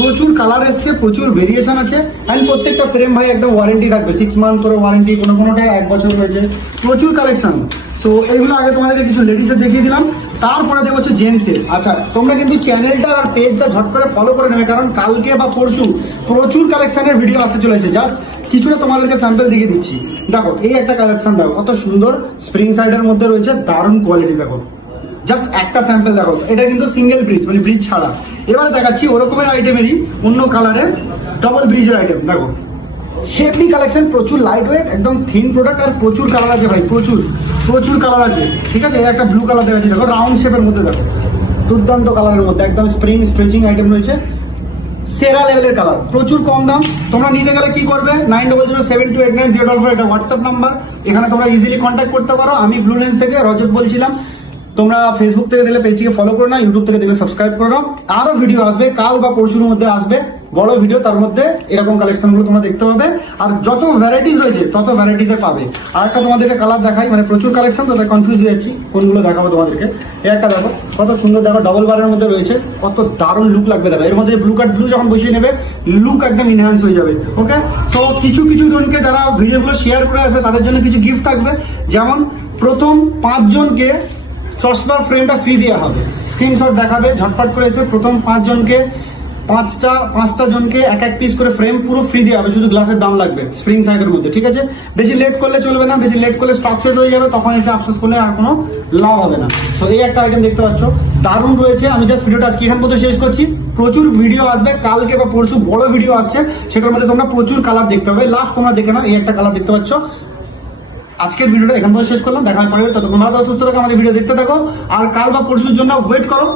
প্রচুর কালার এসছে, প্রচুর ভেরিয়েশন আছে। অ্যান্ড প্রত্যেকটা ফ্রেম ভাই একদম ওয়ারেন্টি থাকবে। সিক্স মান্থ করে ওয়ারেন্টি কোনো কোনোটা এক বছর রয়েছে। প্রচুর কালেকশন সো এইগুলো আগে তোমাদেরকে কিছু লেডিসের দেখিয়ে দিলাম। তারপরে দেখো হচ্ছে জেন্টসের আচ্ছা তোমরা কিন্তু চ্যানেলটা আর পেজটা ঝট করে ফলো করে নেবে, কারণ কালকে বা পরশু প্রচুর কালেকশনের ভিডিও আসতে চলেছে। জাস্ট কিছুটা তোমাদেরকে স্যাম্পল দিয়ে দিচ্ছি। দেখো, এই একটা কালেকশন দেখো, কত সুন্দর। স্প্রিং সাইডের মধ্যে রয়েছে, দারুণ কোয়ালিটি দেখো। জাস্ট একটা স্যাম্পল দেখো, এটা কিন্তু সিঙ্গেল ব্রিজ মানে ব্রিজ ছাড়া। এবার দেখাচ্ছি, ওরকমের আইটেমেরই অন্য কালারের ডবল ব্রিজের আইটেম দেখো। হেভি কালেকশন প্রচুর লাইট ওয়েট একদম থিন প্রোডাক্ট আর প্রচুর কালার আছে ভাই, প্রচুর প্রচুর কালার আছে। ঠিক আছে? একটা ব্লু কালার দেখাচ্ছি, দেখো রাউন্ড শেপের মধ্যে দেখো। দুর্দান্ত কালারের মধ্যে, একদম স্প্রিং স্ট্রেচিং আইটেম রয়েছে। সেরা লেভেলের কালার প্রচুর কম দাম। তোমরা নিতে গেলে কি করবে? Nine double zero seven two eight nine zero double four এটা হোয়াটসঅ্যাপ নাম্বার এখানে তোমরা ইজিলি কন্ট্যাক্ট করতে পারো। আমি ব্লু লেন্স থেকে রজত বলছিলাম। তোমরা ফেসবুক থেকে দেখলে পেজটিকে ফলো করো না ইউটিউব থেকে দেখলে সাবস্ক্রাইব করো আরও ভিডিও আসবে, কাল বা পরশুর মধ্যে আসবে। বড় ভিডিও তার মধ্যে এরকম কালেকশনগুলো তোমরা দেখতে পাবে। আর যত ভ্যারাইটিস রয়েছে, তত ভ্যারাইটিসে পাবে। আর একটা তোমাদেরকে কালার দেখাই মানে প্রচুর কালেকশন তো কনফিউজ হয়ে যাচ্ছি, কোনগুলো দেখাবো তোমাদেরকে। একটা দেখো, কত সুন্দর দেখো ডবল বারের মধ্যে রয়েছে। কত দারুণ লুক লাগবে দেখো। এর মধ্যে ব্লু কাট ব্লু যখন বসিয়ে নেবে লুক একদম ইনহ্যান্স হয়ে যাবে ওকে তো কিছু কিছু জনকে যারা ভিডিওগুলো শেয়ার করে আসবে, তাদের জন্য কিছু গিফট থাকবে। যেমন, প্রথম পাঁচজনকে চশমার ফ্রেমটা ফ্রি দেওয়া হবে। স্ক্রিনশট দেখাবে, ঝটপট করে এসে প্রথম পাঁচজনকে পাঁচটা পাঁচটা জনকে এক এক পিস করে ফ্রেম পুরো ফ্রি দেওয়া হবে, শুধু গ্লাসের দাম লাগবে স্প্রিং সাইডের মধ্যে, ঠিক আছে? বেশি লেট করলে চলবে না, বেশি লেট করলে স্টক শেষ হয়ে যাবে, তখন এসে আফসোস করলে আর কোনো লাভ হবে না। তো এই একটা আইটেম দেখতে পাচ্ছ। দারুণ রয়েছে, আমি জাস্ট ভিডিওটা আজকে এখান পর্যন্ত শেষ করছি। প্রচুর ভিডিও আসবে, কালকে বা পরশু বড় ভিডিও আসছে, সেটার মধ্যে তোমরা প্রচুর কালার দেখতে হবে লাস্ট তোমরা দেখে নাও, এই একটা কালার দেখতে পাচ্ছ। আজকের ভিডিওটা এখান পর্যন্ত শেষ করলাম। দেখা হয় পরে ততক্ষণ ভালো সুস্থ থাকো আমাদের ভিডিও দেখতে থাকো। আর কাল বা পরশুর জন্য ওয়েট করো।